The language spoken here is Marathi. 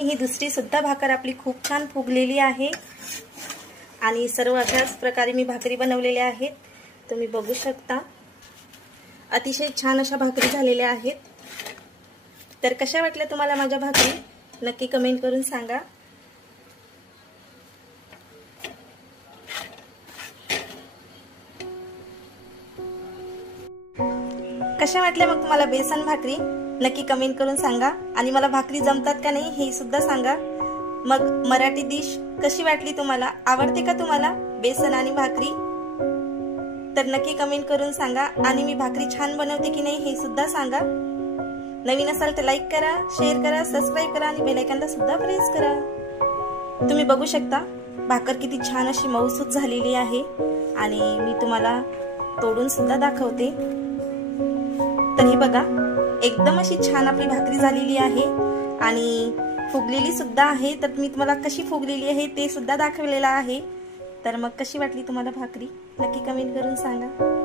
ही दुसरी सुद्धा भाकर आपली खूप छान फुगलेली आहे आणि सर्व अशाच प्रकारे मी भाकरी बनवलेल्या आहेत. तुम्ही बघू शकता अतिशय छान अशा भाकरी झालेल्या आहेत. तर कशा वाटल्या तुम्हाला माझ्या भाकरी नक्की कमेंट करून सांगा. कशा वाटल्या मग तुम्हाला बेसन भाकरी नक्की कमेंट करून सांगा. आणि मला भाकरी जमतात का नाही हे सुद्धा सांगा. मग मराठी डिश कशी वाटली तुम्हाला, आवडते का तुम्हाला बेसन आणि भाकरी, तर नक्की कमेंट करून सांगा. आणि मी भाकरी छान बनवते की नाही हे सुद्धा सांगा. नवीन असाल तर लाईक करा, शेअर करा, सबस्क्राइब करा आणि बेल आयकॉनला सुद्धा प्रेस करा. तुम्ही बघू शकता भाकर किती छान अशी मऊसूत झालेली आहे आणि मी तुम्हाला तोडून सुद्धा दाखवते. तर हे बघा एकदम अशी छान आपली भाकरी झालेली आहे आणि फुगलेली सुद्धा आहे. तर मी तुम्हाला कशी फुगलेली आहे ते सुद्धा दाखवलेलं आहे. तर मग कशी वाटली तुम्हाला भाकरी नक्की कमेंट करून सांगा.